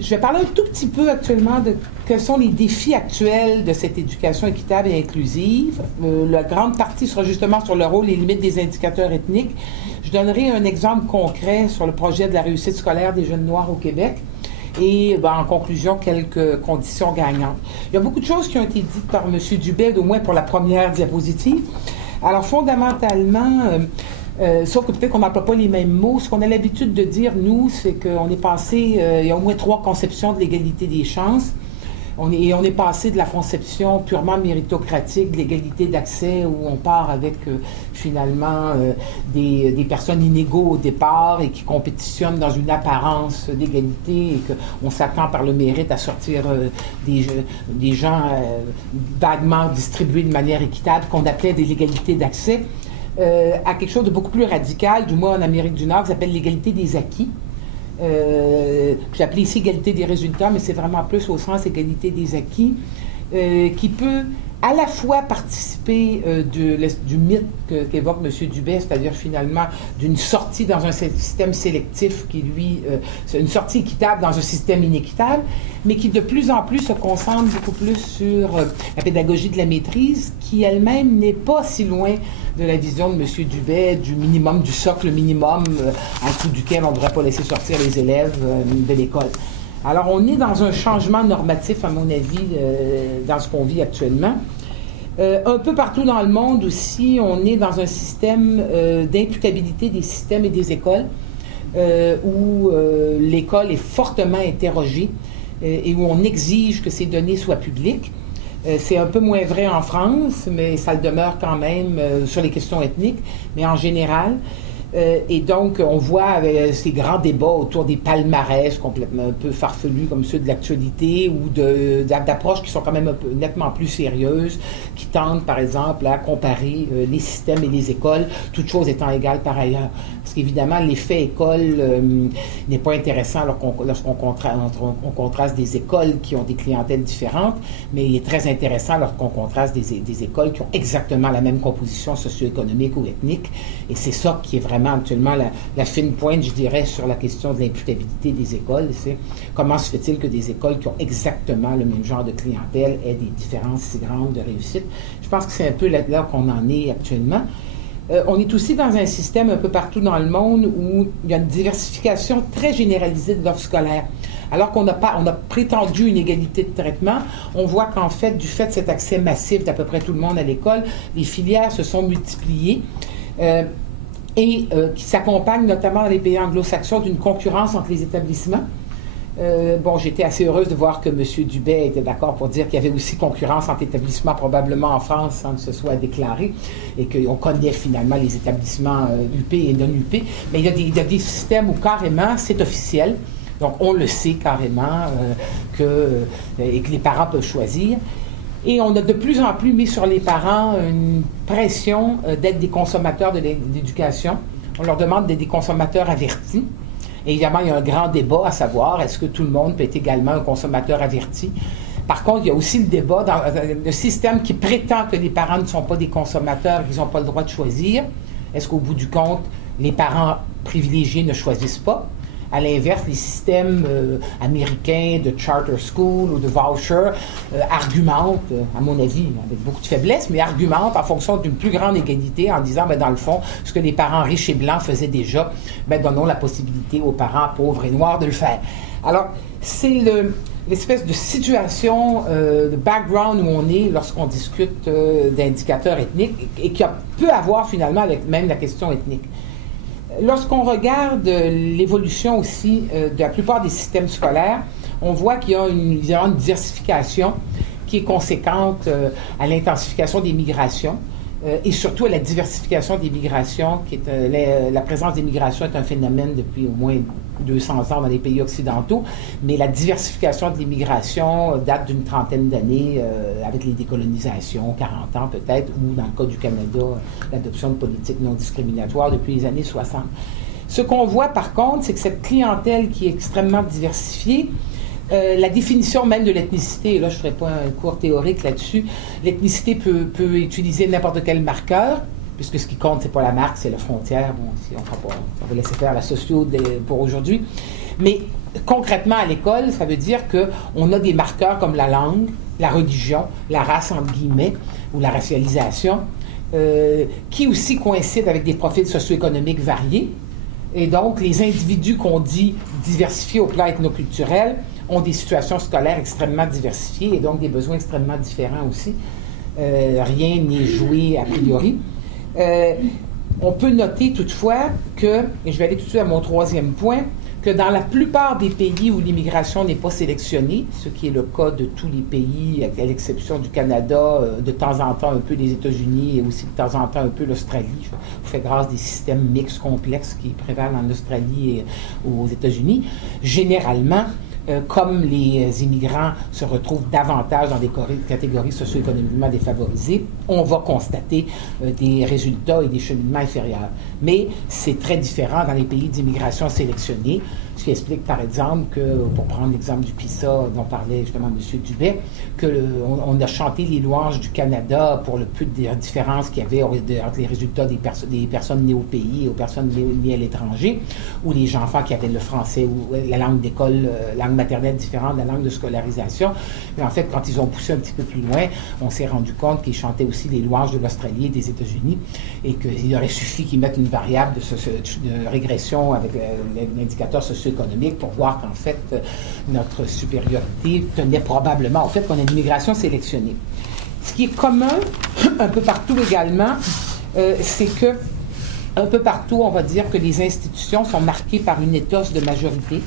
Je vais parler un tout petit peu actuellement de quels sont les défis actuels de cette éducation équitable et inclusive. La grande partie sera justement sur le rôle et les limites des indicateurs ethniques. Je donnerai un exemple concret sur le projet de la réussite scolaire des jeunes noirs au Québec. Et en conclusion, quelques conditions gagnantes. Il y a beaucoup de choses qui ont été dites par M. Dubé, au moins pour la première diapositive. Alors, fondamentalement, sauf que peut-être qu'on n'emploie pas les mêmes mots, ce qu'on a l'habitude de dire, nous, c'est qu'on est passé, il y a au moins 3 conceptions de l'égalité des chances. On est passé de la conception purement méritocratique de l'égalité d'accès, où on part avec finalement des personnes inégaux au départ et qui compétitionnent dans une apparence d'égalité et qu'on s'attend par le mérite à sortir des gens vaguement distribués de manière équitable, qu'on appelait de l'égalité d'accès, à quelque chose de beaucoup plus radical, du moins en Amérique du Nord, qui s'appelle l'égalité des acquis. J'ai appelé ici égalité des résultats, mais c'est vraiment plus au sens égalité des acquis, qui peut à la fois participer du mythe qu'évoque M. Dubé, c'est-à-dire finalement d'une sortie dans un système sélectif qui, lui, c'est une sortie équitable dans un système inéquitable, mais qui de plus en plus se concentre beaucoup plus sur la pédagogie de la maîtrise, qui elle-même n'est pas si loin de la vision de M. Dubé, du minimum, du socle minimum, en dessous duquel on ne devrait pas laisser sortir les élèves de l'école. Alors, on est dans un changement normatif, à mon avis, dans ce qu'on vit actuellement. Un peu partout dans le monde aussi, on est dans un système d'imputabilité des systèmes et des écoles, où l'école est fortement interrogée et où on exige que ces données soient publiques. C'est un peu moins vrai en France, mais ça le demeure quand même sur les questions ethniques, mais en général. Et donc, on voit ces grands débats autour des palmarès complètement un peu farfelus comme ceux de l'actualité ou d'approches qui sont quand même un peu, nettement plus sérieuses, qui tentent, par exemple, à comparer les systèmes et les écoles, toutes choses étant égales par ailleurs. Parce qu'évidemment, l'effet école n'est pas intéressant lorsqu'on contraste des écoles qui ont des clientèles différentes, mais il est très intéressant lorsqu'on contraste des écoles qui ont exactement la même composition socio-économique ou ethnique. Et c'est ça qui est vraiment actuellement la fine pointe, je dirais, sur la question de l'imputabilité des écoles. C'est comment se fait-il que des écoles qui ont exactement le même genre de clientèle aient des différences si grandes de réussite. Je pense que c'est un peu là qu'on en est actuellement. On est aussi dans un système un peu partout dans le monde où il y a une diversification très généralisée de l'offre scolaire. Alors qu'on a prétendu une égalité de traitement, on voit qu'en fait, du fait de cet accès massif d'à peu près tout le monde à l'école, les filières se sont multipliées. Et qui s'accompagne notamment dans les pays anglo-saxons d'une concurrence entre les établissements. J'étais assez heureuse de voir que M. Dubé était d'accord pour dire qu'il y avait aussi concurrence entre établissements probablement en France sans que ce soit déclaré et qu'on connaît finalement les établissements UP et non-UP. Mais il y a des systèmes où carrément c'est officiel, donc on le sait carrément et que les parents peuvent choisir. Et on a de plus en plus mis sur les parents une pression d'être des consommateurs de l'éducation. On leur demande d'être des consommateurs avertis. Et évidemment, il y a un grand débat à savoir, est-ce que tout le monde peut être également un consommateur averti? Par contre, il y a aussi le débat dans le système qui prétend que les parents ne sont pas des consommateurs, qu'ils n'ont pas le droit de choisir. Est-ce qu'au bout du compte, les parents privilégiés ne choisissent pas? À l'inverse, les systèmes américains de charter school ou de voucher argumentent, à mon avis, avec beaucoup de faiblesse, mais argumentent en fonction d'une plus grande égalité en disant, dans le fond, ce que les parents riches et blancs faisaient déjà, donnons la possibilité aux parents pauvres et noirs de le faire. Alors, c'est l'espèce de situation, de background où on est lorsqu'on discute d'indicateurs ethniques et qui peut avoir finalement avec même la question ethnique. Lorsqu'on regarde l'évolution aussi de la plupart des systèmes scolaires, on voit qu'il y a une diversification qui est conséquente à l'intensification des migrations et surtout à la diversification des migrations, qui est la présence des migrations est un phénomène depuis au moins 200 ans dans les pays occidentaux, mais la diversification de l'immigration date d'une trentaine d'années avec les décolonisations, 40 ans peut-être, ou dans le cas du Canada, l'adoption de politiques non discriminatoires depuis les années 60. Ce qu'on voit par contre, c'est que cette clientèle qui est extrêmement diversifiée, la définition même de l'ethnicité, et là je ne ferai pas un cours théorique là-dessus, l'ethnicité peut utiliser n'importe quel marqueur, puisque ce qui compte, c'est pas la marque, c'est la frontière. Bon, si on va laisser faire la socio pour aujourd'hui. Mais concrètement, à l'école, ça veut dire qu'on a des marqueurs comme la langue, la religion, la race, entre guillemets, ou la racialisation, qui aussi coïncident avec des profils socio-économiques variés. Et donc, les individus qu'on dit diversifiés au plan ethnoculturel ont des situations scolaires extrêmement diversifiées et donc des besoins extrêmement différents aussi. Rien n'est joué a priori. On peut noter toutefois que, et je vais aller tout de suite à mon troisième point, que dans la plupart des pays où l'immigration n'est pas sélectionnée, ce qui est le cas de tous les pays, à l'exception du Canada, de temps en temps un peu des États-Unis et aussi de temps en temps un peu l'Australie. Je fais grâce des systèmes mixtes complexes qui prévalent en Australie et aux États-Unis. Généralement, comme les immigrants se retrouvent davantage dans des catégories socio-économiquement défavorisées, on va constater des résultats et des cheminements inférieurs. Mais c'est très différent dans les pays d'immigration sélectionnée, ce qui explique par exemple que, pour prendre l'exemple du PISA dont parlait justement M. Dubé, qu'on a chanté les louanges du Canada pour le peu de différence qu'il y avait entre les résultats des personnes nées au pays et aux personnes nées à l'étranger, ou les enfants qui avaient le français ou la langue d'école, langue maternelle différente de la langue de scolarisation. Mais en fait, quand ils ont poussé un petit peu plus loin, on s'est rendu compte qu'ils chantaient aussi les louanges de l'Australie et des États-Unis et qu'il aurait suffi qu'ils mettent une variable de régression avec l'indicateur socio-économique pour voir qu'en fait, notre supériorité tenait probablement au fait qu'on a une immigration sélectionnée. Ce qui est commun un peu partout également, c'est que un peu partout, on va dire que les institutions sont marquées par une éthos de majorité,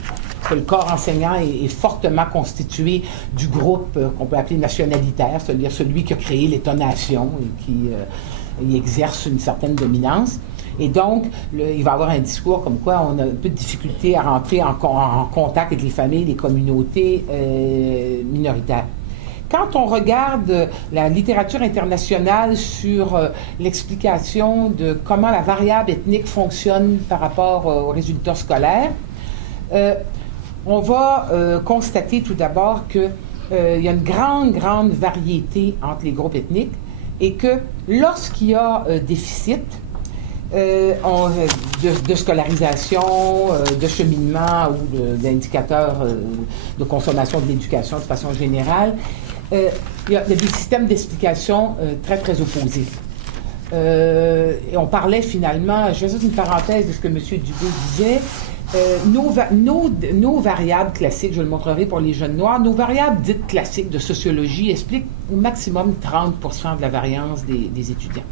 que le corps enseignant est fortement constitué du groupe qu'on peut appeler nationalitaire, c'est-à-dire celui qui a créé l'État-nation et qui y exerce une certaine dominance. Et donc, il va y avoir un discours comme quoi on a un peu de difficulté à rentrer en contact avec les familles, les communautés minoritaires. Quand on regarde la littérature internationale sur l'explication de comment la variable ethnique fonctionne par rapport aux résultats scolaires, on va constater tout d'abord qu'il y a une grande variété entre les groupes ethniques et que lorsqu'il y a déficit de scolarisation, de cheminement ou d'indicateurs de consommation de l'éducation de façon générale, il y a des systèmes d'explication très opposés. Et on parlait finalement, je vais juste une parenthèse de ce que M. Dubé disait, nos variables classiques, je le montrerai pour les jeunes noirs, nos variables dites classiques de sociologie expliquent au maximum 30% de la variance des étudiants.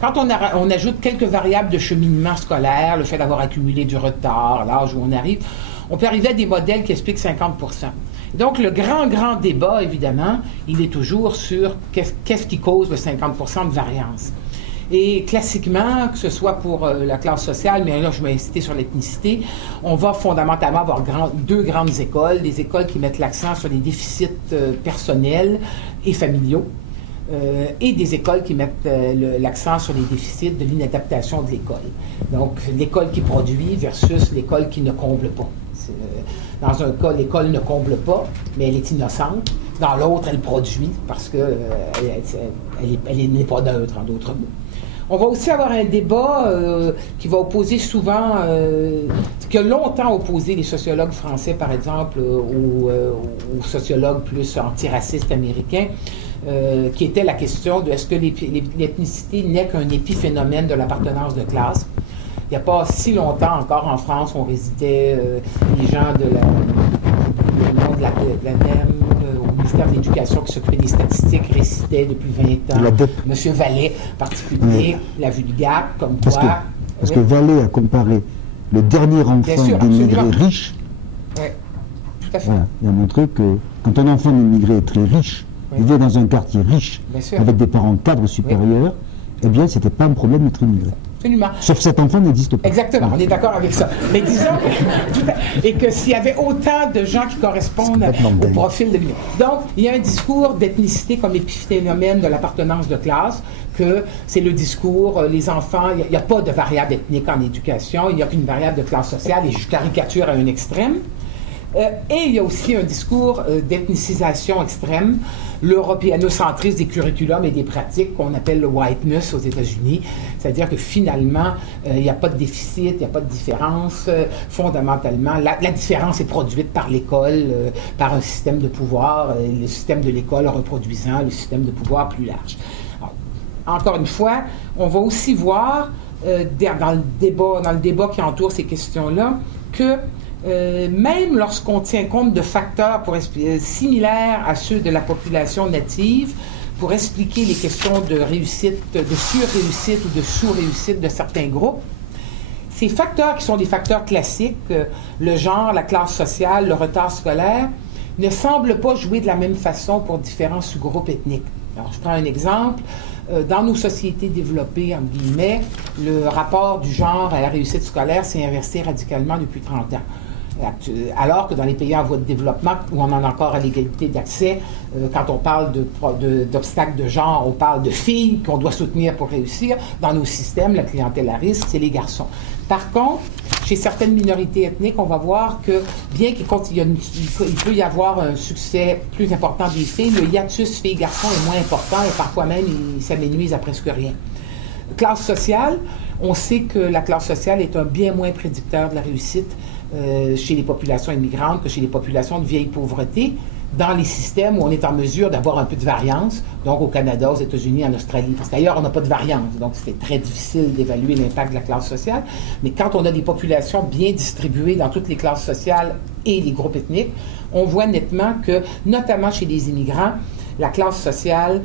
Quand on ajoute quelques variables de cheminement scolaire, le fait d'avoir accumulé du retard, l'âge où on arrive, on peut arriver à des modèles qui expliquent 50%. Donc, le grand débat, évidemment, il est toujours sur qu'est-ce qui cause le 50% de variance. Et classiquement, que ce soit pour la classe sociale, mais là, je vais insister sur l'ethnicité, on va fondamentalement avoir deux grandes écoles, des écoles qui mettent l'accent sur les déficits personnels et familiaux, et des écoles qui mettent l'accent sur les déficits de l'inadaptation de l'école. Donc, l'école qui produit versus l'école qui ne comble pas. Dans un cas, l'école ne comble pas, mais elle est innocente. Dans l'autre, elle produit parce qu'elle n'est pas neutre, en d'autres mots. On va aussi avoir un débat qui va opposer souvent, qui a longtemps opposé les sociologues français, par exemple, aux sociologues plus antiracistes américains, qui était la question de est-ce que l'ethnicité n'est qu'un épiphénomène de l'appartenance de classe. Il n'y a pas si longtemps encore en France, on résidait les gens de la NEM, au ministère de l'Éducation qui s'occupait des statistiques, récitait depuis 20 ans. M. Vallée, en particulier, la vulgate, comme quoi... Parce que Vallée a comparé le dernier enfant d'immigrés riches. Oui, tout à fait. Voilà, il a montré que quand un enfant d'immigré est très riche, vivait dans un quartier riche, avec des parents cadres supérieurs, eh bien, c'était pas un problème d'être immigré. Absolument. Sauf que cet enfant n'existe pas. Exactement, on est d'accord avec ça. Mais disons que s'il y avait autant de gens qui correspondent au profil de l'union. Donc, il y a un discours d'ethnicité comme épiphénomène de l'appartenance de classe, que c'est le discours, les enfants, il n'y a pas de variable ethnique en éducation, il n'y a qu'une variable de classe sociale, et je caricature à un extrême. Et il y a aussi un discours d'ethnicisation extrême, l'européanocentrisme des curriculums et des pratiques qu'on appelle le whiteness aux États-Unis, c'est-à-dire que finalement, il n'y a pas de déficit, il n'y a pas de différence. Fondamentalement, la différence est produite par l'école, par un système de pouvoir, le système de l'école reproduisant le système de pouvoir plus large. Alors, encore une fois, on va aussi voir dans le débat qui entoure ces questions-là que même lorsqu'on tient compte de facteurs similaires à ceux de la population native, pour expliquer les questions de réussite, de sur-réussite ou de sous-réussite de certains groupes, ces facteurs qui sont des facteurs classiques, le genre, la classe sociale, le retard scolaire, ne semblent pas jouer de la même façon pour différents sous-groupes ethniques. Alors, je prends un exemple. Dans nos sociétés développées, entre guillemets, le rapport du genre à la réussite scolaire s'est inversé radicalement depuis 30 ans. Alors que dans les pays en voie de développement, où on en a encore à l'égalité d'accès, quand on parle d'obstacles de genre, on parle de filles qu'on doit soutenir pour réussir. Dans nos systèmes, la clientèle à risque, c'est les garçons. Par contre, chez certaines minorités ethniques, on va voir que bien qu'il peut y avoir un succès plus important des filles, le hiatus filles-garçons est moins important et parfois même il s'amenuise à presque rien. Classe sociale, on sait que la classe sociale est un bien moins prédicteur de la réussite chez les populations immigrantes que chez les populations de vieille pauvreté, dans les systèmes où on est en mesure d'avoir un peu de variance, donc au Canada, aux États-Unis, en Australie, parce qu'ailleurs, on n'a pas de variance, donc c'est très difficile d'évaluer l'impact de la classe sociale. Mais quand on a des populations bien distribuées dans toutes les classes sociales et les groupes ethniques, on voit nettement que, notamment chez les immigrants, la classe sociale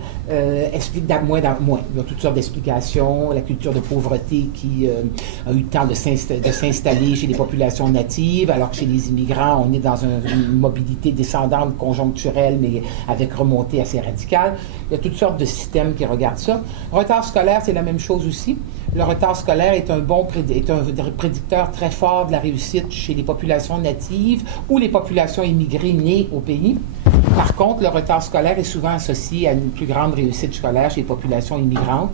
explique moins. Il y a toutes sortes d'explications. La culture de pauvreté qui a eu le temps de s'installer chez les populations natives, alors que chez les immigrants, on est dans une mobilité descendante conjoncturelle, mais avec remontée assez radicale. Il y a toutes sortes de systèmes qui regardent ça. Retard scolaire, c'est la même chose aussi. Le retard scolaire est un prédicteur très fort de la réussite chez les populations natives ou les populations immigrées nées au pays. Par contre, le retard scolaire est souvent associé à une plus grande réussite scolaire chez les populations immigrantes.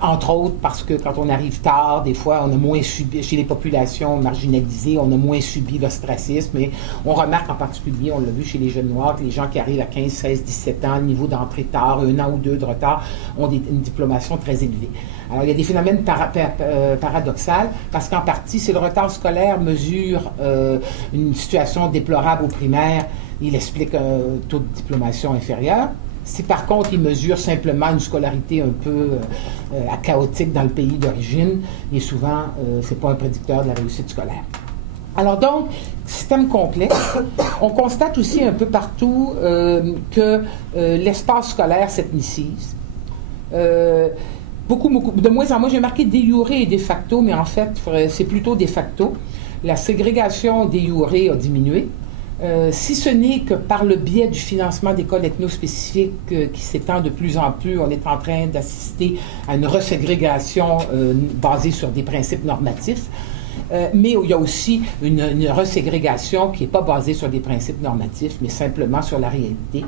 Entre autres parce que quand on arrive tard, des fois, on a moins subi, chez les populations marginalisées, on a moins subi l'ostracisme. Et on remarque en particulier, on l'a vu chez les jeunes noirs, que les gens qui arrivent à 15, 16, 17 ans, le niveau d'entrée tard, 1 an ou 2 de retard, ont une diplomation très élevée. Alors, il y a des phénomènes paradoxaux, parce qu'en partie, si le retard scolaire mesure une situation déplorable au primaire, il explique un taux de diplomation inférieur. Si par contre, il mesure simplement une scolarité un peu chaotique dans le pays d'origine, et souvent, ce n'est pas un prédicteur de la réussite scolaire. Alors donc, système complexe. On constate aussi un peu partout que l'espace scolaire s'ethnicise. De moins en moins, j'ai marqué de jure et de facto, mais en fait, c'est plutôt de facto. La ségrégation de jure a diminué. Si ce n'est que par le biais du financement d'écoles ethnospécifiques qui s'étend de plus en plus, on est en train d'assister à une reségrégation basée sur des principes normatifs. Mais il y a aussi une reségrégation qui n'est pas basée sur des principes normatifs, mais simplement sur la réalité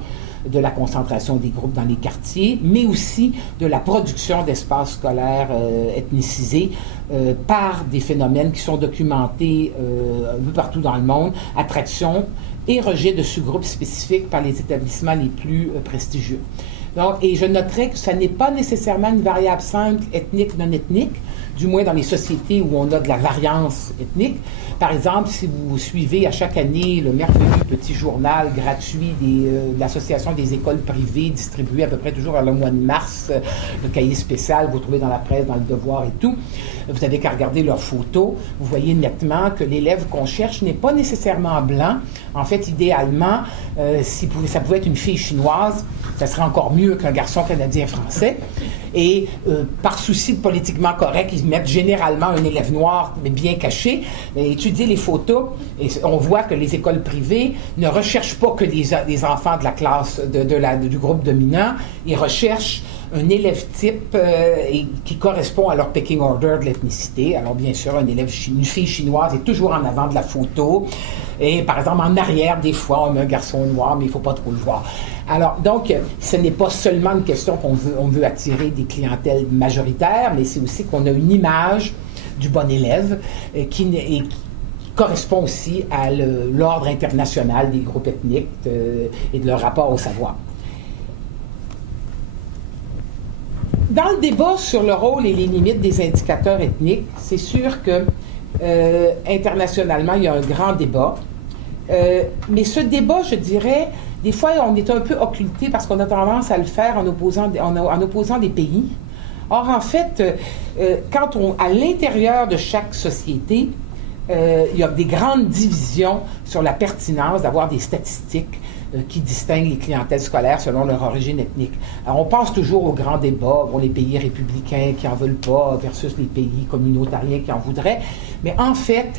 de la concentration des groupes dans les quartiers, mais aussi de la production d'espaces scolaires ethnicisés par des phénomènes qui sont documentés un peu partout dans le monde, attraction et rejet de sous-groupes spécifiques par les établissements les plus prestigieux. Donc, et je noterai que ça n'est pas nécessairement une variable simple ethnique-non ethnique, du moins dans les sociétés où on a de la variance ethnique. Par exemple, si vous suivez à chaque année le merveilleux petit journal gratuit de l'Association des écoles privées, distribué à peu près toujours vers le mois de mars, le cahier spécial, vous trouvez dans la presse, dans le Devoir et tout, vous n'avez qu'à regarder leurs photos, vous voyez nettement que l'élève qu'on cherche n'est pas nécessairement blanc. En fait, idéalement, si ça pouvait être une fille chinoise, ça serait encore mieux qu'un garçon canadien-français. Et par souci de politiquement correct, ils mettent généralement un élève noir, mais bien caché. Étudier les photos, et on voit que les écoles privées ne recherchent pas que les enfants de la classe, du groupe dominant, ils recherchent un élève type qui correspond à leur pecking order de l'ethnicité. Alors bien sûr, une fille chinoise est toujours en avant de la photo. Et par exemple, en arrière, des fois, on met un garçon noir, mais il ne faut pas trop le voir. Alors, donc, ce n'est pas seulement une question qu'on veut attirer des clientèles majoritaires, mais c'est aussi qu'on a une image du bon élève correspond aussi à l'ordre international des groupes ethniques et de leur rapport au savoir. Dans le débat sur le rôle et les limites des indicateurs ethniques, c'est sûr que internationalement, il y a un grand débat. Mais ce débat, je dirais, des fois, on est un peu occulté parce qu'on a tendance à le faire en opposant des pays. Or, en fait, à l'intérieur de chaque société, il y a des grandes divisions sur la pertinence d'avoir des statistiques qui distinguent les clientèles scolaires selon leur origine ethnique. Alors, on pense toujours au grand débat, les pays républicains qui n'en veulent pas versus les pays communautariens qui en voudraient. Mais en fait,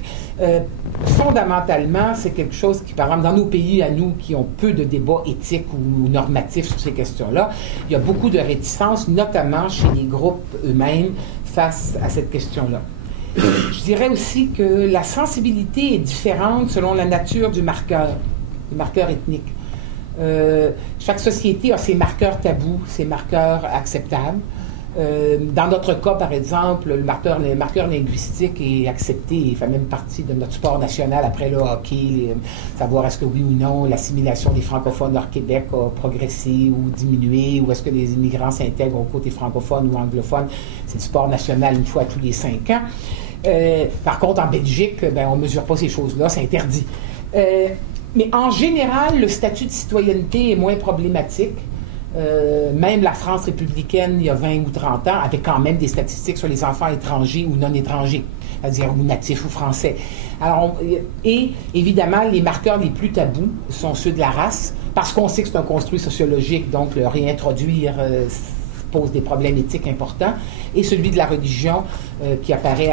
fondamentalement, c'est quelque chose qui, par exemple, dans nos pays à nous, qui ont peu de débats éthiques ou normatifs sur ces questions-là, il y a beaucoup de réticences, notamment chez les groupes eux-mêmes, face à cette question-là. Je dirais aussi que la sensibilité est différente selon la nature du marqueur ethnique. Chaque société a ses marqueurs tabous, ses marqueurs acceptables. Dans notre cas, par exemple, le marqueur linguistique est accepté, il fait même partie de notre sport national après le hockey, savoir est-ce que oui ou non l'assimilation des francophones hors Québec a progressé ou diminué, ou est-ce que les immigrants s'intègrent au côté francophone ou anglophone. C'est le sport national une fois tous les 5 ans. Par contre, en Belgique, on ne mesure pas ces choses-là, c'est interdit. Mais en général, le statut de citoyenneté est moins problématique. Même la France républicaine, il y a 20 ou 30 ans, avait quand même des statistiques sur les enfants étrangers ou non étrangers, c'est-à-dire ou natifs ou français. Alors, et évidemment, les marqueurs les plus tabous sont ceux de la race, parce qu'on sait que c'est un construit sociologique, donc le réintroduire pose des problèmes éthiques importants, et celui de la religion qui apparaît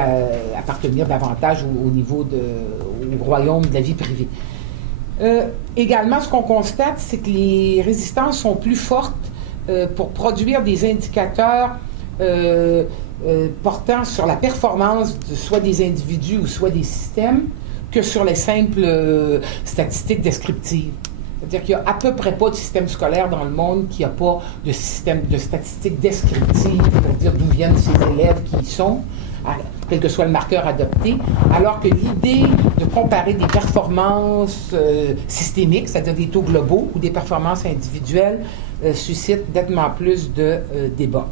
appartenir davantage au royaume de la vie privée. Également, ce qu'on constate, c'est que les résistances sont plus fortes pour produire des indicateurs portant sur la performance soit des individus ou soit des systèmes que sur les simples statistiques descriptives. C'est-à-dire qu'il n'y a à peu près pas de système scolaire dans le monde qui n'a pas de système de statistiques descriptives pour dire d'où viennent ces élèves qui y sont, quel que soit le marqueur adopté, alors que l'idée de comparer des performances systémiques, c'est-à-dire des taux globaux ou des performances individuelles, suscite nettement plus de débats.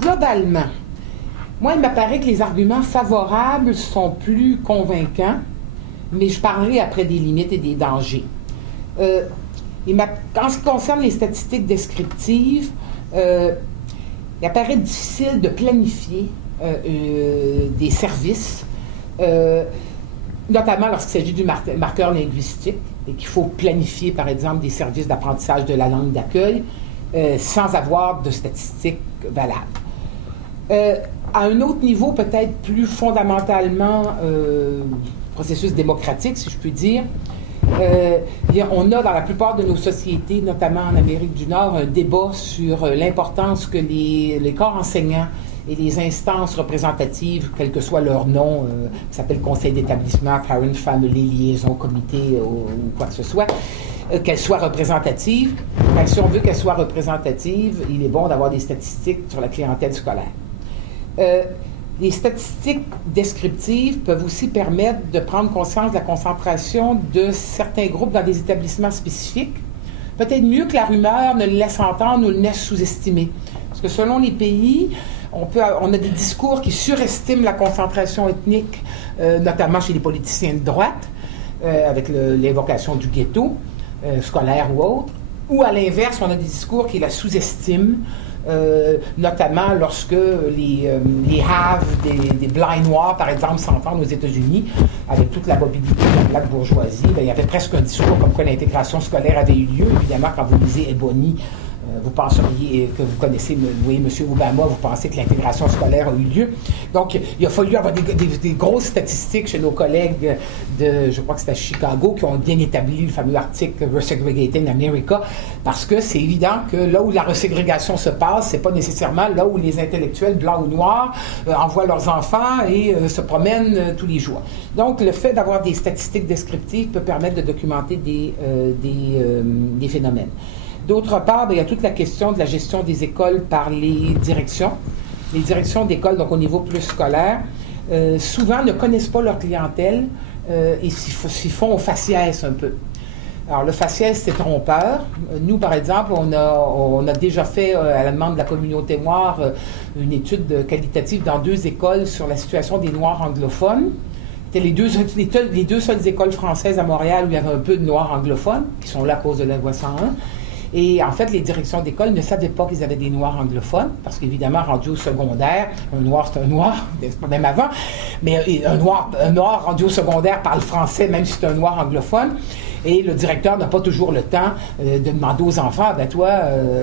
Globalement, moi, il m'apparaît que les arguments favorables sont plus convaincants, mais je parlerai après des limites et des dangers. En ce qui concerne les statistiques descriptives, il apparaît difficile de planifier des services, notamment lorsqu'il s'agit du marqueur linguistique, et qu'il faut planifier, par exemple, des services d'apprentissage de la langue d'accueil sans avoir de statistiques valables. À un autre niveau, peut-être plus fondamentalement, processus démocratique, si je puis dire, on a dans la plupart de nos sociétés, notamment en Amérique du Nord, un débat sur l'importance que les corps enseignants et les instances représentatives, quel que soit leur nom, ça s'appelle conseil d'établissement, parent, family, liaison, comité ou quoi que ce soit, qu'elles soient représentatives. Si on veut qu'elles soient représentatives, il est bon d'avoir des statistiques sur la clientèle scolaire. Les statistiques descriptives peuvent aussi permettre de prendre conscience de la concentration de certains groupes dans des établissements spécifiques. Peut-être mieux que la rumeur ne le laisse entendre ou le laisse sous-estimer. Parce que selon les pays, on a des discours qui surestiment la concentration ethnique, notamment chez les politiciens de droite, avec l'évocation du ghetto, scolaire ou autre. Ou à l'inverse, on a des discours qui la sous-estiment, notamment lorsque les haves des blancs et noirs, par exemple, s'entendent aux États-Unis, avec toute la mobilité de la black bourgeoisie, il y avait presque un discours comme quoi l'intégration scolaire avait eu lieu. Évidemment, quand vous lisez Ebony, vous penseriez que vous connaissez, oui, M. Obama, vous pensez que l'intégration scolaire a eu lieu. Donc, il a fallu avoir des grosses statistiques chez nos collègues je crois que c'était à Chicago, qui ont bien établi le fameux article Resegregating America, parce que c'est évident que là où la reségrégation se passe, c'est pas nécessairement là où les intellectuels blancs ou noirs envoient leurs enfants et se promènent tous les jours. Donc, le fait d'avoir des statistiques descriptives peut permettre de documenter des phénomènes. D'autre part, il y a toute la question de la gestion des écoles par les directions d'école, donc au niveau plus scolaire. souvent ne connaissent pas leur clientèle et s'y font au faciès un peu. Alors, le faciès, c'est trompeur. Nous, par exemple, on a déjà fait, à la demande de la communauté noire, une étude qualitative dans 2 écoles sur la situation des Noirs anglophones. C'était les deux seules écoles françaises à Montréal où il y avait un peu de Noirs anglophones, qui sont là à cause de la loi 101. Et en fait, les directions d'école ne savaient pas qu'ils avaient des Noirs anglophones, parce qu'évidemment, rendu au secondaire, un Noir, c'est un Noir, même avant, mais un Noir rendu au secondaire parle français, même si c'est un Noir anglophone. Et le directeur n'a pas toujours le temps de demander aux enfants, ben toi,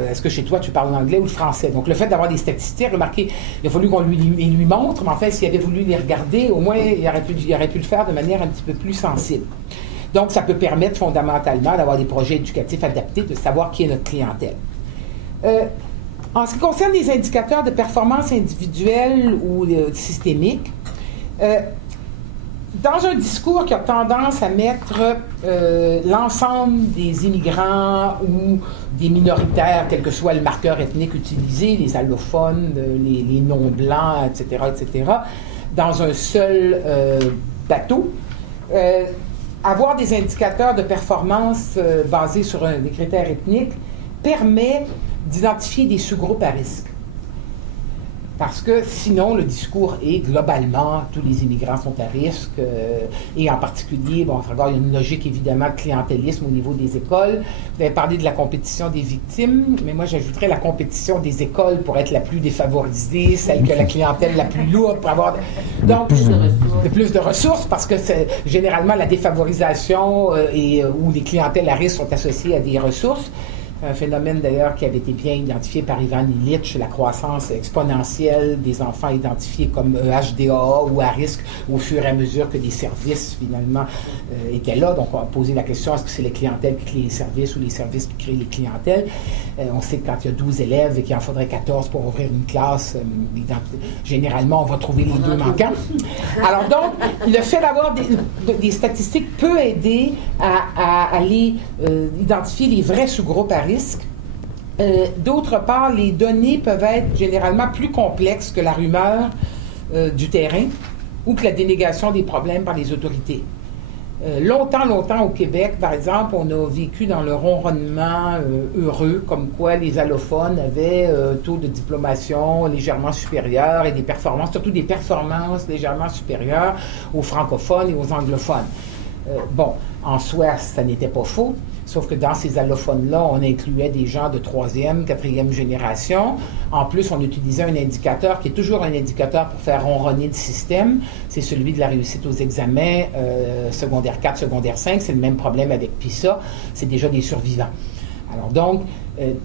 est-ce que chez toi tu parles l'anglais ou le français? Donc le fait d'avoir des statistiques, remarquez, il a fallu qu'on lui montre, mais en fait, s'il avait voulu les regarder, au moins, il aurait pu le faire de manière un petit peu plus sensible. Donc, ça peut permettre fondamentalement d'avoir des projets éducatifs adaptés, de savoir qui est notre clientèle. En ce qui concerne les indicateurs de performance individuelle ou systémique, dans un discours qui a tendance à mettre l'ensemble des immigrants ou des minoritaires, quel que soit le marqueur ethnique utilisé, les allophones, les non-blancs, etc., dans un seul bateau, avoir des indicateurs de performance basés sur des critères ethniques permet d'identifier des sous-groupes à risque. Parce que sinon, le discours est globalement, tous les immigrants sont à risque, et en particulier, bon, il y a une logique évidemment de clientélisme au niveau des écoles. Vous avez parlé de la compétition des victimes, mais moi j'ajouterais la compétition des écoles pour être la plus défavorisée, celle que la clientèle la plus lourde pour avoir donc plus de ressources, parce que généralement la défavorisation ou les clientèles à risque sont associées à des ressources. Un phénomène d'ailleurs qui avait été bien identifié par Ivan Illich, la croissance exponentielle des enfants identifiés comme HDAA ou à risque au fur et à mesure que des services finalement étaient là. Donc on a posé la question, est-ce que c'est les clientèles qui créent les services ou les services qui créent les clientèles? On sait que quand il y a 12 élèves et qu'il en faudrait 14 pour ouvrir une classe, généralement on va trouver les deux manquants. Alors donc, le fait d'avoir des statistiques peut aider à aller identifier les vrais sous-groupes à risque. D'autre part, les données peuvent être généralement plus complexes que la rumeur du terrain ou que la dénégation des problèmes par les autorités. Longtemps au Québec, par exemple, on a vécu dans le ronronnement heureux, comme quoi les allophones avaient un taux de diplomation légèrement supérieur et des performances, surtout des performances légèrement supérieures aux francophones et aux anglophones. Bon, en soi, ça n'était pas faux. Sauf que dans ces allophones-là, on incluait des gens de 3e, 4e génération. En plus, on utilisait un indicateur qui est toujours un indicateur pour faire ronronner le système. C'est celui de la réussite aux examens secondaire 4, secondaire 5. C'est le même problème avec PISA. C'est déjà des survivants. Alors donc,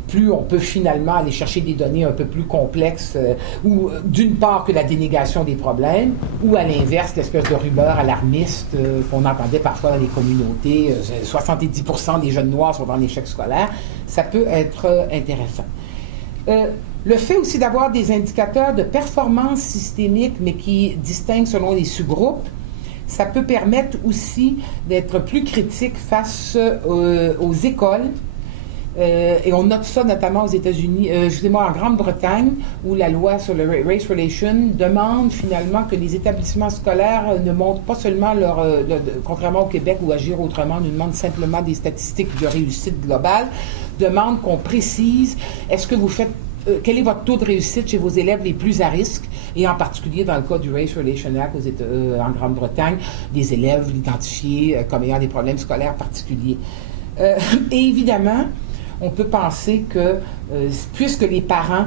plus on peut finalement aller chercher des données un peu plus complexes, ou d'une part que la dénégation des problèmes, ou à l'inverse, l'espèce de rumeur alarmiste qu'on entendait parfois dans les communautés, 70% des jeunes noirs sont en échec scolaire, ça peut être intéressant. Le fait aussi d'avoir des indicateurs de performance systémique, mais qui distinguent selon les sous-groupes, ça peut permettre aussi d'être plus critique face aux écoles. Et on note ça notamment aux États-Unis, en Grande-Bretagne, où la loi sur le Race Relation demande finalement que les établissements scolaires ne montrent pas seulement contrairement au Québec où Agir autrement nous demande simplement des statistiques de réussite globale, demande qu'on précise est-ce que vous faites quel est votre taux de réussite chez vos élèves les plus à risque, et en particulier dans le cas du Race Relation Act en Grande-Bretagne, des élèves identifiés comme ayant des problèmes scolaires particuliers. Et évidemment, on peut penser que, puisque les parents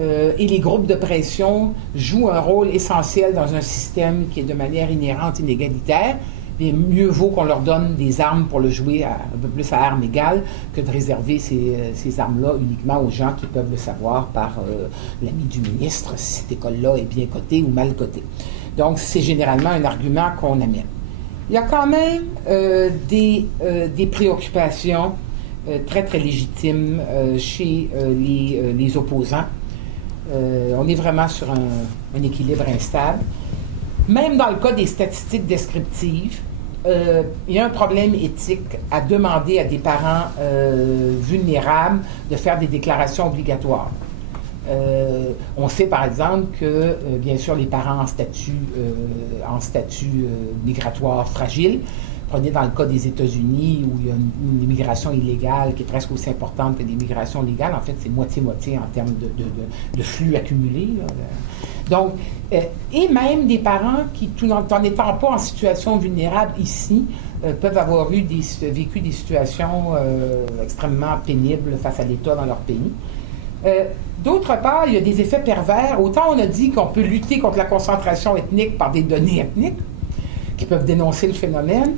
et les groupes de pression jouent un rôle essentiel dans un système qui est de manière inhérente inégalitaire, bien, mieux vaut qu'on leur donne des armes pour le jouer un peu plus à armes égales que de réserver ces armes-là uniquement aux gens qui peuvent le savoir par l'ami du ministre, si cette école-là est bien cotée ou mal cotée. Donc, c'est généralement un argument qu'on amène. Il y a quand même des préoccupations très, très légitimes chez les opposants. On est vraiment sur un équilibre instable. Même dans le cas des statistiques descriptives, il y a un problème éthique à demander à des parents vulnérables de faire des déclarations obligatoires. On sait par exemple que, bien sûr, les parents en statut migratoire fragile, prenez dans le cas des États-Unis où il y a une immigration illégale qui est presque aussi importante que l'immigration légale. En fait, c'est moitié-moitié en termes de flux accumulés. Là. Donc, et même des parents qui, tout en n'étant pas en situation vulnérable ici, peuvent avoir vécu des situations extrêmement pénibles face à l'État dans leur pays. D'autre part, il y a des effets pervers. Autant on a dit qu'on peut lutter contre la concentration ethnique par des données ethniques qui peuvent dénoncer le phénomène,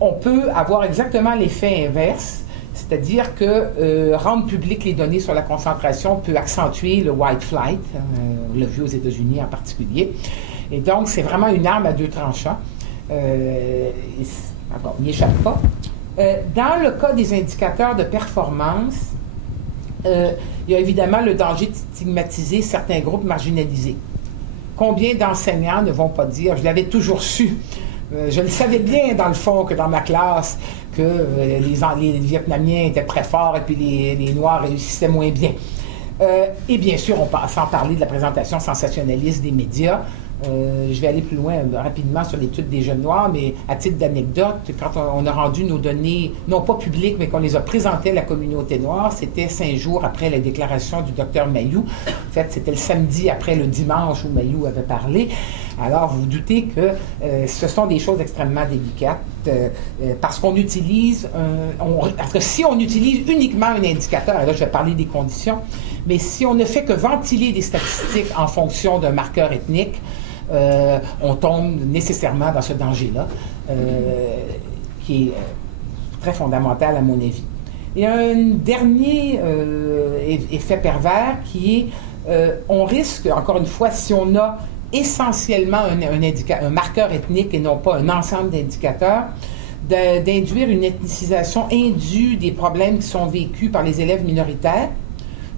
on peut avoir exactement l'effet inverse, c'est-à-dire que rendre public les données sur la concentration peut accentuer le white flight, on l'a vu aux États-Unis en particulier. Et donc, c'est vraiment une arme à deux tranchants. On n'y échappe pas. Dans le cas des indicateurs de performance, il y a évidemment le danger de stigmatiser certains groupes marginalisés. Combien d'enseignants ne vont pas dire « je l'avais toujours su ». Je le savais bien, dans le fond, que dans ma classe, que les Vietnamiens étaient très forts et puis les Noirs réussissaient moins bien. Et bien sûr, sans parler de la présentation sensationnaliste des médias. Je vais aller plus loin rapidement sur l'étude des jeunes noirs, mais à titre d'anecdote, quand on a rendu nos données, non pas publiques, mais qu'on les a présentées à la communauté noire, c'était 5 jours après la déclaration du docteur Mayou. En fait, c'était le samedi après le dimanche où Mayou avait parlé. Alors, vous vous doutez que ce sont des choses extrêmement délicates parce qu'on utilise, parce que si on utilise uniquement un indicateur, et là je vais parler des conditions, mais si on ne fait que ventiler des statistiques en fonction d'un marqueur ethnique, on tombe nécessairement dans ce danger-là, qui est très fondamental à mon avis. Il y a un dernier effet pervers qui est, on risque, encore une fois, si on a essentiellement un marqueur ethnique et non pas un ensemble d'indicateurs, d'induire une ethnicisation indue des problèmes qui sont vécus par les élèves minoritaires,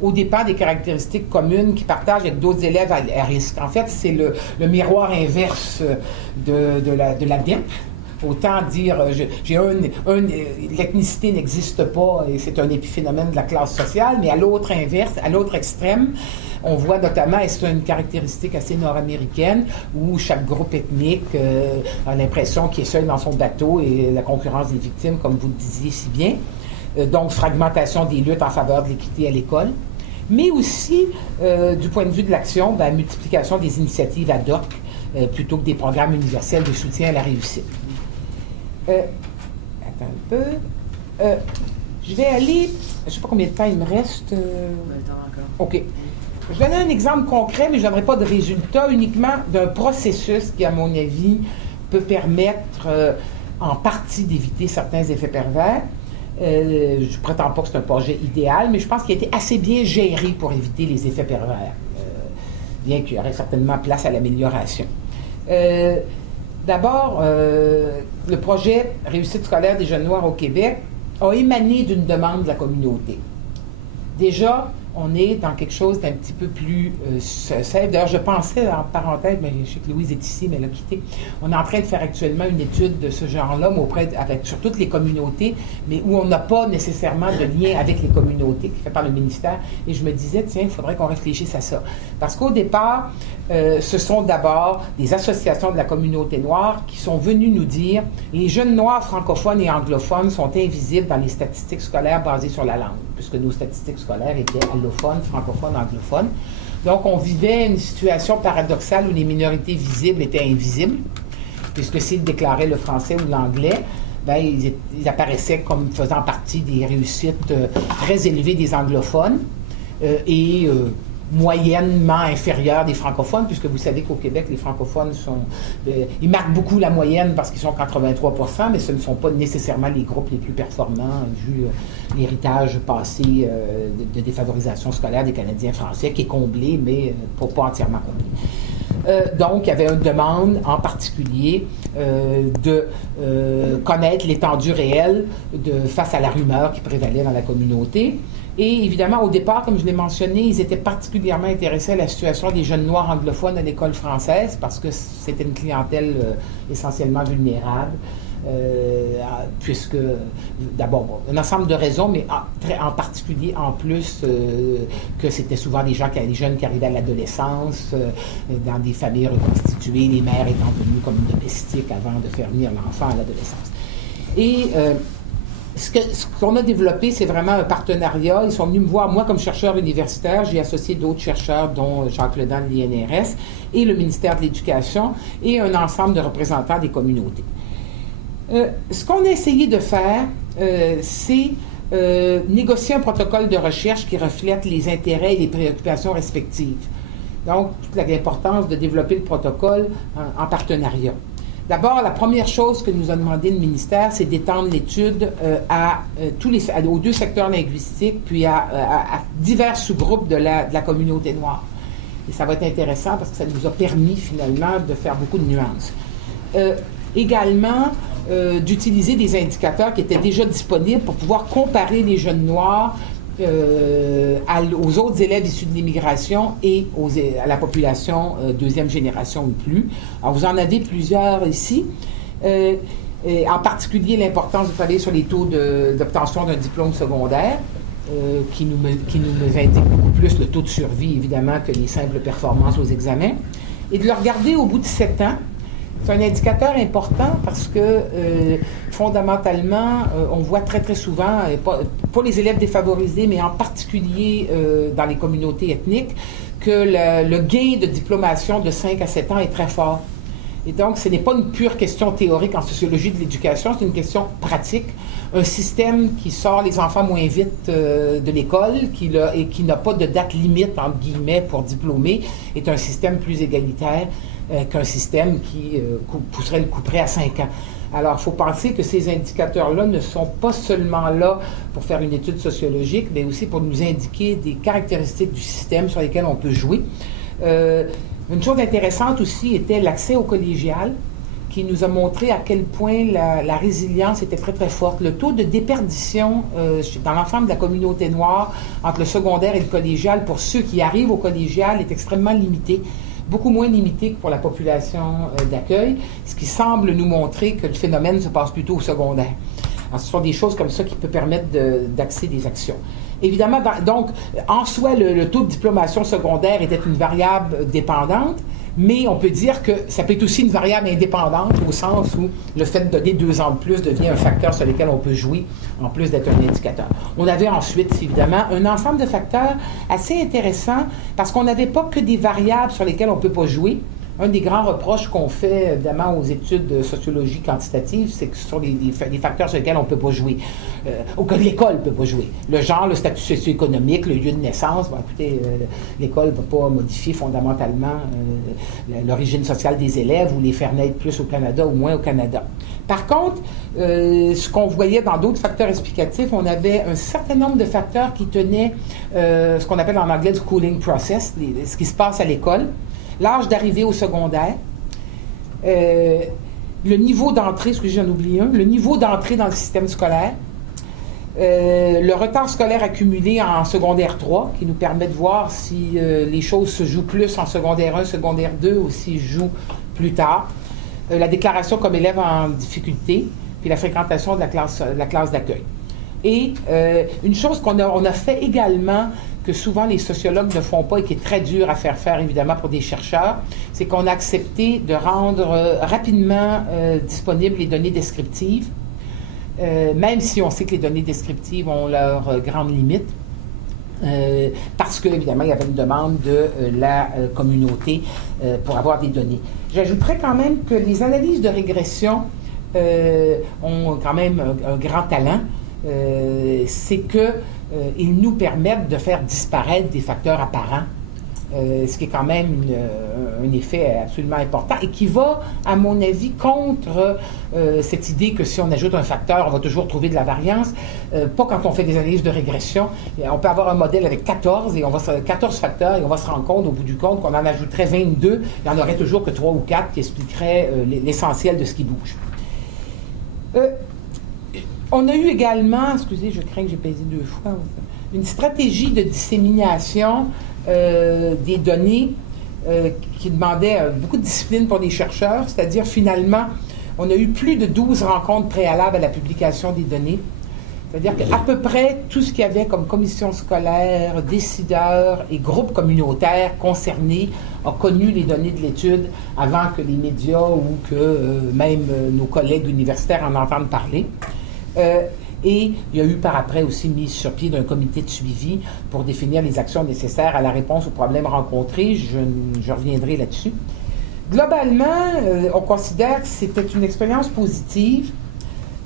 au dépend des caractéristiques communes qu'ils partagent avec d'autres élèves à risque. En fait, c'est le miroir inverse de la DEP. Autant dire, l'ethnicité n'existe pas et c'est un épiphénomène de la classe sociale, mais à l'autre inverse, à l'autre extrême, on voit notamment, et c'est une caractéristique assez nord-américaine, où chaque groupe ethnique a l'impression qu'il est seul dans son bateau et la concurrence des victimes, comme vous le disiez si bien. Donc, fragmentation des luttes en faveur de l'équité à l'école. Mais aussi, du point de vue de l'action, multiplication des initiatives ad hoc plutôt que des programmes universels de soutien à la réussite. Attends un peu. Je vais aller... Je ne sais pas combien de temps il me reste. OK. Je vais donner un exemple concret, mais je ne donnerai pas de résultat, uniquement d'un processus qui, à mon avis, peut permettre en partie d'éviter certains effets pervers. Je ne prétends pas que c'est un projet idéal, mais je pense qu'il a été assez bien géré pour éviter les effets pervers, bien qu'il y aurait certainement place à l'amélioration. D'abord, le projet Réussite scolaire des jeunes noirs au Québec a émané d'une demande de la communauté. Déjà, on est dans quelque chose d'un petit peu plus safe. D'ailleurs, je pensais, en parenthèse, mais je sais que Louise est ici, mais elle a quitté. On est en train de faire actuellement une étude de ce genre-là, mais sur toutes les communautés, mais où on n'a pas nécessairement de lien avec les communautés, qui est fait par le ministère. Et je me disais, tiens, il faudrait qu'on réfléchisse à ça. Parce qu'au départ, ce sont d'abord des associations de la communauté noire qui sont venues nous dire les jeunes noirs francophones et anglophones sont invisibles dans les statistiques scolaires basées sur la langue, puisque nos statistiques scolaires étaient allophones, francophones, anglophones. Donc, on vivait une situation paradoxale où les minorités visibles étaient invisibles, puisque s'ils déclaraient le français ou l'anglais, ils apparaissaient comme faisant partie des réussites très élevées des anglophones et moyennement inférieures des francophones, puisque vous savez qu'au Québec, les francophones ils marquent beaucoup la moyenne parce qu'ils sont 83%, mais ce ne sont pas nécessairement les groupes les plus performants, vu l'héritage passé de défavorisation scolaire des Canadiens français, qui est comblé, mais pas entièrement comblé. Donc, il y avait une demande en particulier de connaître l'étendue réelle face à la rumeur qui prévalait dans la communauté. Et évidemment, au départ, comme je l'ai mentionné, ils étaient particulièrement intéressés à la situation des jeunes noirs anglophones à l'école française parce que c'était une clientèle essentiellement vulnérable. puisque, d'abord, un ensemble de raisons, mais en particulier, en plus, que c'était souvent des jeunes qui arrivaient à l'adolescence, dans des familles reconstituées, les mères étant venues comme domestiques avant de faire venir l'enfant à l'adolescence. Et ce qu'on a développé, c'est vraiment un partenariat. Ils sont venus me voir, moi, comme chercheur universitaire. J'ai associé d'autres chercheurs, dont Jacques Ledan de l'INRS, et le ministère de l'Éducation, et un ensemble de représentants des communautés. Ce qu'on a essayé de faire, c'est négocier un protocole de recherche qui reflète les intérêts et les préoccupations respectives. Donc, toute l'importance de développer le protocole en partenariat. D'abord, la première chose que nous a demandé le ministère, c'est d'étendre l'étude aux 2 secteurs linguistiques, puis à divers sous-groupes de la communauté noire. Et ça va être intéressant parce que ça nous a permis finalement de faire beaucoup de nuances. Également, d'utiliser des indicateurs qui étaient déjà disponibles pour pouvoir comparer les jeunes noirs aux autres élèves issus de l'immigration et à la population deuxième génération ou plus. Alors, vous en avez plusieurs ici. En particulier, l'importance de travailler sur les taux d'obtention d'un diplôme secondaire, qui nous indique beaucoup plus le taux de survie, évidemment, que les simples performances aux examens. Et de le regarder au bout de 7 ans. C'est un indicateur important parce que, fondamentalement, on voit très, très souvent, pas les élèves défavorisés, mais en particulier dans les communautés ethniques, que le gain de diplomation de 5 à 7 ans est très fort. Et donc, ce n'est pas une pure question théorique en sociologie de l'éducation, c'est une question pratique. Un système qui sort les enfants moins vite de l'école et qui n'a pas de date limite, entre guillemets, pour diplômer, est un système plus égalitaire qu'un système qui pousserait le couperet à 5 ans. Alors, il faut penser que ces indicateurs-là ne sont pas seulement là pour faire une étude sociologique, mais aussi pour nous indiquer des caractéristiques du système sur lesquelles on peut jouer. Une chose intéressante aussi était l'accès au collégial, qui nous a montré à quel point la résilience était très, très forte. Le taux de déperdition dans l'ensemble de la communauté noire entre le secondaire et le collégial, pour ceux qui arrivent au collégial, est extrêmement limité, beaucoup moins limité que pour la population d'accueil, ce qui semble nous montrer que le phénomène se passe plutôt au secondaire. Alors, ce sont des choses comme ça qui peuvent permettre d'axer des actions. Évidemment, donc, en soi, le taux de diplomation secondaire était une variable dépendante, mais on peut dire que ça peut être aussi une variable indépendante au sens où le fait de donner 2 ans de plus devient un facteur sur lequel on peut jouer, en plus d'être un indicateur. On avait ensuite, évidemment, un ensemble de facteurs assez intéressants parce qu'on n'avait pas que des variables sur lesquelles on ne peut pas jouer. Un des grands reproches qu'on fait, évidemment, aux études de sociologie quantitative, c'est que ce sont des facteurs sur lesquels on ne peut pas jouer, ou que l'école ne peut pas jouer. Le genre, le statut socio-économique, le lieu de naissance, bon, écoutez, l'école ne va pas modifier fondamentalement l'origine sociale des élèves ou les faire naître plus au Canada ou moins au Canada. Par contre, ce qu'on voyait dans d'autres facteurs explicatifs, on avait un certain nombre de facteurs qui tenaient ce qu'on appelle en anglais le schooling process, ce qui se passe à l'école. L'âge d'arrivée au secondaire, le niveau d'entrée, excusez, j'en oublie un, le niveau d'entrée dans le système scolaire, le retard scolaire accumulé en secondaire 3, qui nous permet de voir si les choses se jouent plus en secondaire 1, secondaire 2, ou s'ils jouent plus tard, la déclaration comme élève en difficulté, puis la fréquentation de la classe d'accueil. Et une chose qu'on a fait également, que souvent les sociologues ne font pas et qui est très dur à faire évidemment pour des chercheurs, c'est qu'on a accepté de rendre rapidement disponibles les données descriptives, même si on sait que les données descriptives ont leurs grandes limites, parce que évidemment il y avait une demande de la communauté pour avoir des données. J'ajouterais quand même que les analyses de régression ont quand même un grand talent. C'est qu'ils nous permettent de faire disparaître des facteurs apparents, ce qui est quand même un effet absolument important et qui va, à mon avis, contre cette idée que si on ajoute un facteur, on va toujours trouver de la variance. Pas quand on fait des analyses de régression. On peut avoir un modèle avec 14 facteurs et on va se rendre compte, au bout du compte, qu'on en ajouterait 22. Il n'y en aurait toujours que 3 ou 4 qui expliqueraient l'essentiel de ce qui bouge. On a eu également, excusez, je crains que j'ai pesé 2 fois, une stratégie de dissémination des données qui demandait beaucoup de discipline pour les chercheurs, c'est-à-dire finalement, on a eu plus de 12 rencontres préalables à la publication des données. C'est-à-dire qu'à peu près tout ce qu'il y avait comme commission scolaire, décideurs et groupes communautaires concernés a connu les données de l'étude avant que les médias ou que même nos collègues universitaires en entendent parler. Et il y a eu par après aussi mise sur pied d'un comité de suivi pour définir les actions nécessaires à la réponse aux problèmes rencontrés. Je reviendrai là-dessus. Globalement, on considère que c'était une expérience positive.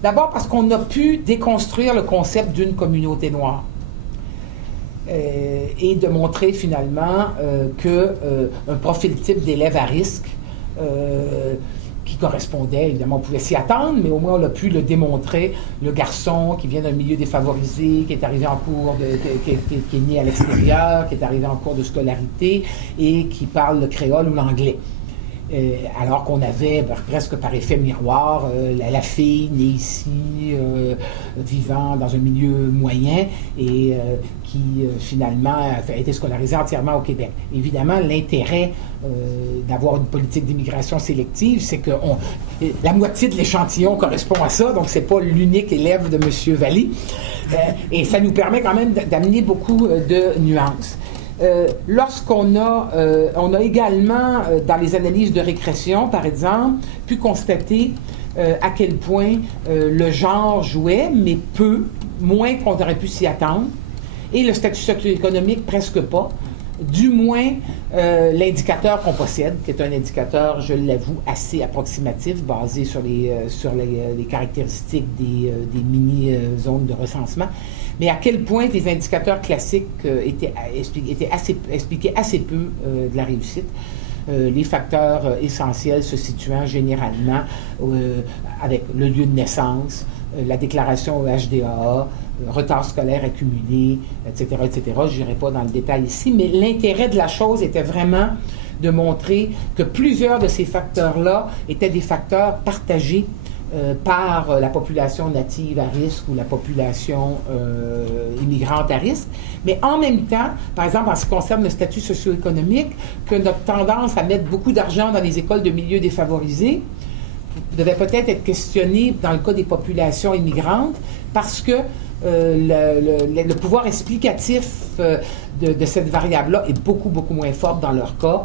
D'abord parce qu'on a pu déconstruire le concept d'une communauté noire et de montrer finalement qu'un profil type d'élève à risque qui correspondait, évidemment on pouvait s'y attendre, mais au moins on a pu le démontrer, le garçon qui vient d'un milieu défavorisé, qui est arrivé en cours, qui est né à l'extérieur, qui est arrivé en cours de scolarité et qui parle le créole ou l'anglais. Alors qu'on avait presque par effet miroir la fille née ici, vivant dans un milieu moyen et qui finalement a été scolarisée entièrement au Québec. Évidemment, l'intérêt d'avoir une politique d'immigration sélective, c'est que la moitié de l'échantillon correspond à ça, donc c'est pas l'unique élève de M. Vallée. Et ça nous permet quand même d'amener beaucoup de nuances. Lorsqu'on on a également, dans les analyses de régression, par exemple, pu constater à quel point le genre jouait, mais peu, moins qu'on aurait pu s'y attendre, et le statut socio-économique presque pas, du moins l'indicateur qu'on possède, qui est un indicateur, je l'avoue, assez approximatif, basé sur les caractéristiques des mini-zones de recensement. Mais à quel point les indicateurs classiques expliquaient assez peu de la réussite. Les facteurs essentiels se situant généralement avec le lieu de naissance, la déclaration au HDAA, retard scolaire accumulé, etc., etc. Je n'irai pas dans le détail ici, mais l'intérêt de la chose était vraiment de montrer que plusieurs de ces facteurs-là étaient des facteurs partagés par la population native à risque ou la population immigrante à risque, mais en même temps, par exemple, en ce qui concerne le statut socio-économique, que notre tendance à mettre beaucoup d'argent dans les écoles de milieux défavorisés devait peut-être être questionnée dans le cas des populations immigrantes, parce que le pouvoir explicatif de cette variable-là est beaucoup, beaucoup moins fort dans leur cas,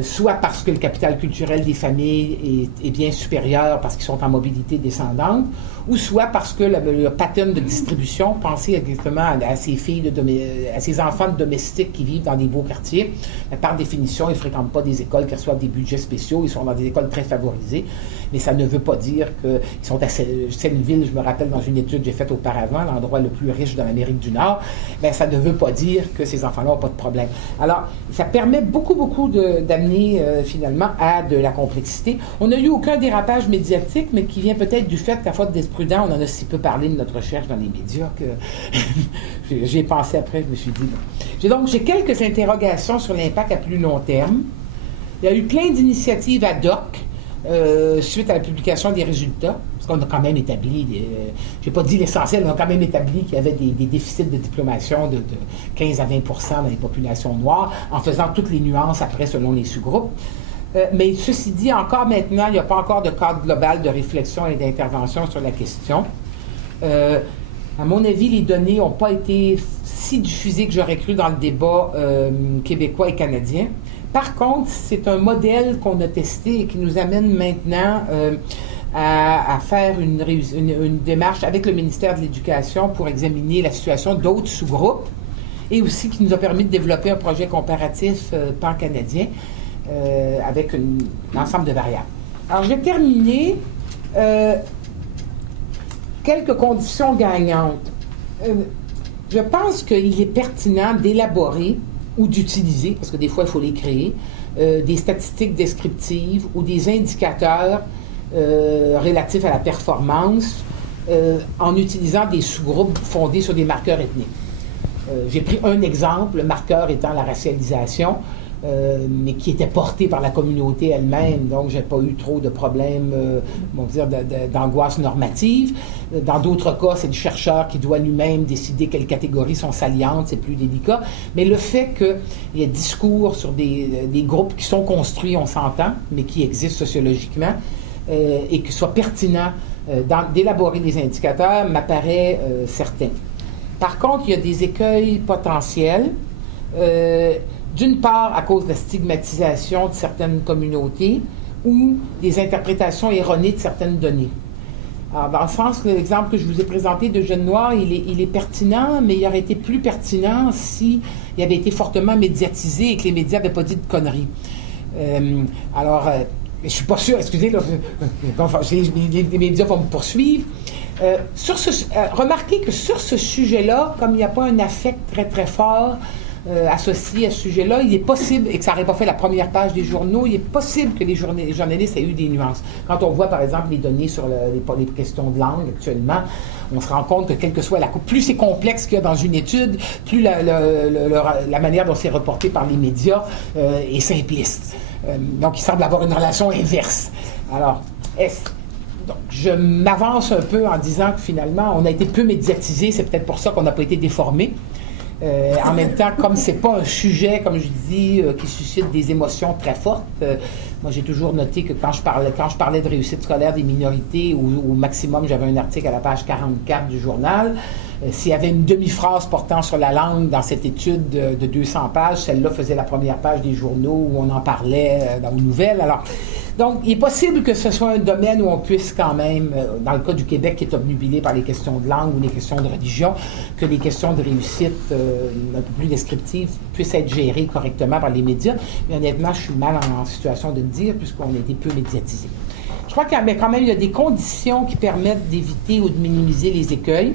soit parce que le capital culturel des familles est bien supérieur parce qu'ils sont en mobilité descendante, ou soit parce que le pattern de distribution, pensez exactement à ces filles, à ces enfants de domestiques qui vivent dans des beaux quartiers, par définition, ils ne fréquentent pas des écoles qui reçoivent des budgets spéciaux, ils sont dans des écoles très favorisées, mais ça ne veut pas dire qu'ils sont à Senneville, je me rappelle dans une étude que j'ai faite auparavant, l'endroit le plus riche de l'Amérique du Nord, mais ça ne veut pas dire que ces enfants-là n'ont pas de problème. Alors, ça permet beaucoup d'amener finalement à de la complexité. On n'a eu aucun dérapage médiatique, mais qui vient peut-être du fait qu'à faute d'être prudent, on en a si peu parlé de notre recherche dans les médias que j'ai pensé après, je me suis dit... Bon. J'ai quelques interrogations sur l'impact à plus long terme. Il y a eu plein d'initiatives ad hoc suite à la publication des résultats, parce qu'on a quand même établi, je n'ai pas dit l'essentiel, on a quand même établi qu'il y avait des déficits de diplomation de 15 à 20% dans les populations noires, en faisant toutes les nuances après selon les sous-groupes. Mais ceci dit, encore maintenant, il n'y a pas encore de cadre global de réflexion et d'intervention sur la question. À mon avis, les données n'ont pas été si diffusées que j'aurais cru dans le débat québécois et canadien. Par contre, c'est un modèle qu'on a testé et qui nous amène maintenant à faire une démarche avec le ministère de l'Éducation pour examiner la situation d'autres sous-groupes et aussi qui nous a permis de développer un projet comparatif pan-canadien avec un ensemble de variables. Alors, j'ai terminé quelques conditions gagnantes. Je pense qu'il est pertinent d'élaborer ou d'utiliser, parce que des fois il faut les créer, des statistiques descriptives ou des indicateurs relatifs à la performance en utilisant des sous-groupes fondés sur des marqueurs ethniques. J'ai pris un exemple, le marqueur étant la racialisation, mais qui était porté par la communauté elle-même, donc j'ai pas eu trop de problèmes, d'angoisse normative. Dans d'autres cas, c'est le chercheur qui doit lui-même décider quelles catégories sont salientes, c'est plus délicat. Mais le fait qu'il y ait discours sur des groupes qui sont construits, on s'entend, mais qui existent sociologiquement, et qu'il soit pertinent d'élaborer des indicateurs m'apparaît certain. Par contre, il y a des écueils potentiels. D'une part, à cause de la stigmatisation de certaines communautés ou des interprétations erronées de certaines données. Alors, dans le sens que l'exemple que je vous ai présenté de Jeunes Noirs, il est pertinent, mais il aurait été plus pertinent s'il avait été fortement médiatisé et que les médias n'avaient pas dit de conneries. Je ne suis pas sûr, excusez, là, les médias vont me poursuivre. Remarquez que sur ce sujet-là, comme il n'y a pas un affect très très fort associé à ce sujet-là, il est possible, et que ça n'aurait pas fait la première page des journaux, il est possible que les journalistes aient eu des nuances. Quand on voit par exemple les données sur les questions de langue actuellement, on se rend compte que quelle que soit plus c'est complexe qu'il y a dans une étude, plus la manière dont c'est reporté par les médias est simpliste. Donc il semble avoir une relation inverse. Alors, donc, je m'avance un peu en disant que finalement, on a été peu médiatisé, c'est peut-être pour ça qu'on n'a pas été déformé. En même temps, comme c'est pas un sujet, comme je dis, qui suscite des émotions très fortes, moi j'ai toujours noté que quand je parlais de réussite scolaire des minorités, au maximum j'avais un article à la page 44 du journal. S'il y avait une demi-phrase portant sur la langue dans cette étude de 200 pages, celle-là faisait la première page des journaux où on en parlait dans les nouvelles. Alors, donc, il est possible que ce soit un domaine où on puisse quand même, dans le cas du Québec qui est obnubilé par les questions de langue ou les questions de religion, que les questions de réussite un peu plus descriptives puissent être gérées correctement par les médias. Mais honnêtement, je suis mal en situation de le dire puisqu'on a été peu médiatisé. Je crois qu'il y a quand même il y a des conditions qui permettent d'éviter ou de minimiser les écueils.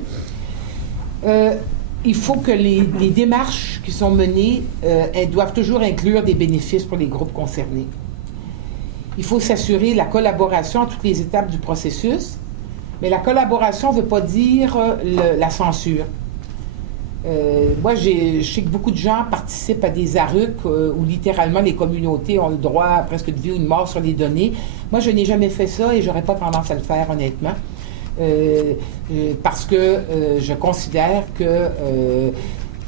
Il faut que les démarches qui sont menées, elles doivent toujours inclure des bénéfices pour les groupes concernés. Il faut s'assurer la collaboration à toutes les étapes du processus, mais la collaboration ne veut pas dire la censure. Moi, je sais que beaucoup de gens participent à des ARUC où littéralement les communautés ont le droit presque de vie ou de mort sur les données. Moi, je n'ai jamais fait ça et je n'aurais pas tendance à le faire, honnêtement. Parce que je considère qu'il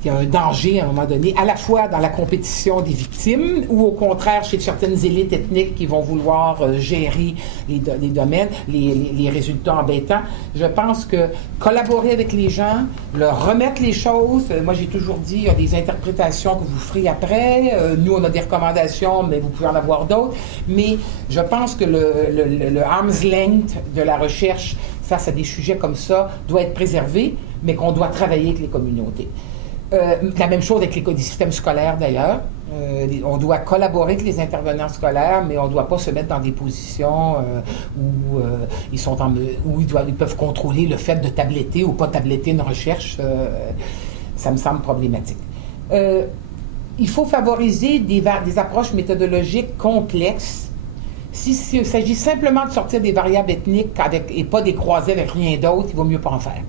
y a un danger à un moment donné, à la fois dans la compétition des victimes ou au contraire chez certaines élites ethniques qui vont vouloir gérer les domaines, les résultats embêtants. Je pense que collaborer avec les gens, leur remettre les choses, moi j'ai toujours dit, il y a des interprétations que vous ferez après, nous on a des recommandations, mais vous pouvez en avoir d'autres, mais je pense que le arm's length de la recherche face à des sujets comme ça doit être préservé, mais qu'on doit travailler avec les communautés. La même chose avec les systèmes scolaires d'ailleurs. On doit collaborer avec les intervenants scolaires, mais on ne doit pas se mettre dans des positions où ils peuvent contrôler le fait de tabletter ou pas tabletter une recherche. Ça me semble problématique. Il faut favoriser des approches méthodologiques complexes. S'il s'agit simplement de sortir des variables ethniques et pas des croiser avec rien d'autre, il vaut mieux pas en faire.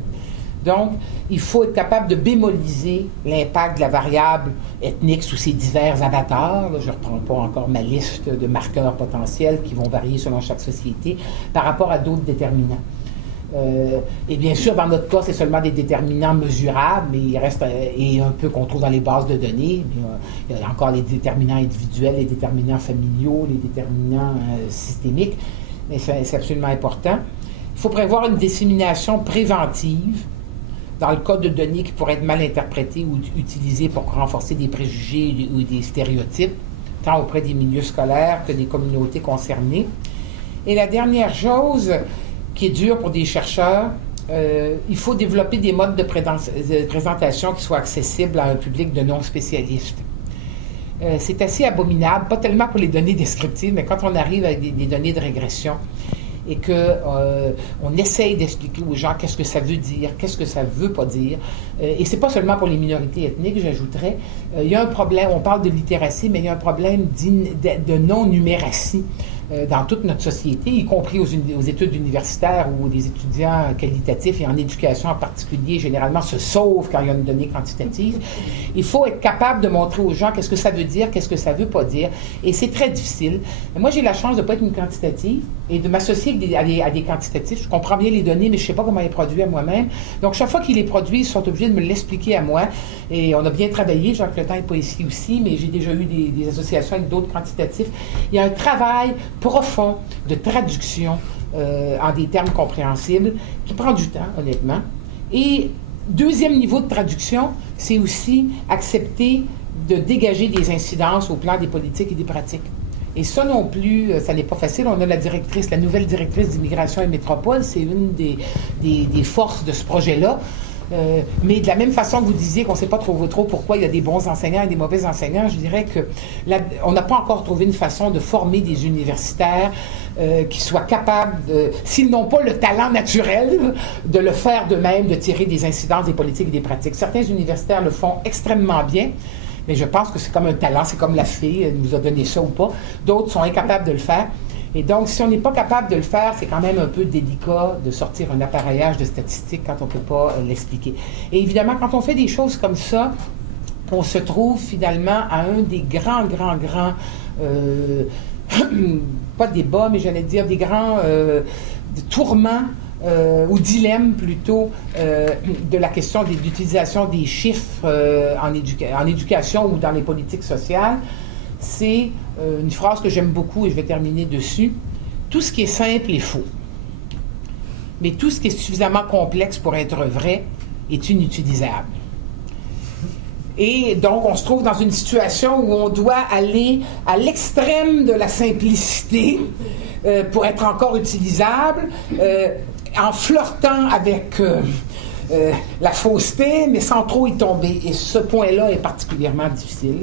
Donc, il faut être capable de bémoliser l'impact de la variable ethnique sous ses divers avatars. Là, je ne reprends pas encore ma liste de marqueurs potentiels qui vont varier selon chaque société par rapport à d'autres déterminants. Et bien sûr, dans notre cas, c'est seulement des déterminants mesurables, mais il reste et un peu qu'on trouve dans les bases de données. Il y a encore les déterminants individuels, les déterminants familiaux, les déterminants systémiques, mais c'est absolument important. Il faut prévoir une dissémination préventive dans le cas de données qui pourraient être mal interprétées ou utilisées pour renforcer des préjugés ou des stéréotypes, tant auprès des milieux scolaires que des communautés concernées. Et la dernière chose qui est dure pour des chercheurs, il faut développer des modes de présentation qui soient accessibles à un public de non-spécialistes. C'est assez abominable, pas tellement pour les données descriptives, mais quand on arrive avec des données de régression, et qu'on essaye d'expliquer aux gens qu'est-ce que ça veut dire, qu'est-ce que ça ne veut pas dire. Et c'est pas seulement pour les minorités ethniques, j'ajouterais. Il y a un problème, on parle de littératie, mais il y a un problème de non-numératie dans toute notre société, y compris aux études universitaires où des étudiants qualitatifs et en éducation en particulier, généralement, se sauvent quand il y a une donnée quantitative. Il faut être capable de montrer aux gens qu'est-ce que ça veut dire, qu'est-ce que ça ne veut pas dire. Et c'est très difficile. Moi, j'ai la chance de ne pas être une quantitative et de m'associer à des quantitatifs. Je comprends bien les données, mais je ne sais pas comment les produire moi-même. Donc, chaque fois qu'ils les produisent, ils sont obligés de me l'expliquer à moi. Et on a bien travaillé. Jacques Le Temps n'est pas ici aussi, mais j'ai déjà eu des associations avec d'autres quantitatifs. Il y a un travail profond de traduction en des termes compréhensibles, qui prend du temps, honnêtement. Et deuxième niveau de traduction, c'est aussi accepter de dégager des incidences au plan des politiques et des pratiques. Et ça non plus, ça n'est pas facile. On a la nouvelle directrice d'immigration et métropole, c'est une des forces de ce projet-là. Mais de la même façon que vous disiez qu'on ne sait pas trop pourquoi il y a des bons enseignants et des mauvais enseignants, je dirais qu'on n'a pas encore trouvé une façon de former des universitaires qui soient capables, s'ils n'ont pas le talent naturel, de le faire d'eux-mêmes, de tirer des incidences des politiques et des pratiques. Certains universitaires le font extrêmement bien, mais je pense que c'est comme un talent, c'est comme la fée, elle nous a donné ça ou pas. D'autres sont incapables de le faire. Et donc, si on n'est pas capable de le faire, c'est quand même un peu délicat de sortir un appareillage de statistiques quand on ne peut pas l'expliquer. Et évidemment, quand on fait des choses comme ça, on se trouve finalement à un des grands pas débats, mais j'allais dire des grands tourments ou dilemme plutôt de la question d'utilisation des chiffres en éducation ou dans les politiques sociales. C'est une phrase que j'aime beaucoup et je vais terminer dessus. Tout ce qui est simple est faux. Mais tout ce qui est suffisamment complexe pour être vrai est inutilisable. Et donc, on se trouve dans une situation où on doit aller à l'extrême de la simplicité pour être encore utilisable, en flirtant avec la fausseté, mais sans trop y tomber. Et ce point-là est particulièrement difficile.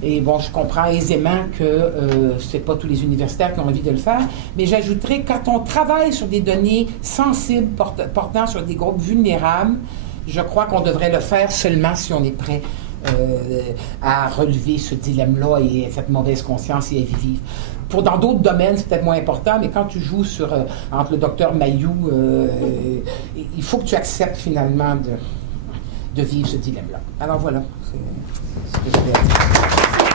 Et bon, je comprends aisément que c'est pas tous les universitaires qui ont envie de le faire, mais j'ajouterais, quand on travaille sur des données sensibles portant sur des groupes vulnérables, je crois qu'on devrait le faire seulement si on est prêt à relever ce dilemme-là et cette mauvaise conscience et à y vivre. Dans d'autres domaines, c'est peut-être moins important, mais quand tu joues entre le docteur Mayou, il faut que tu acceptes finalement de vivre ce dilemme-là. Alors voilà, c'est ce que je voulais dire.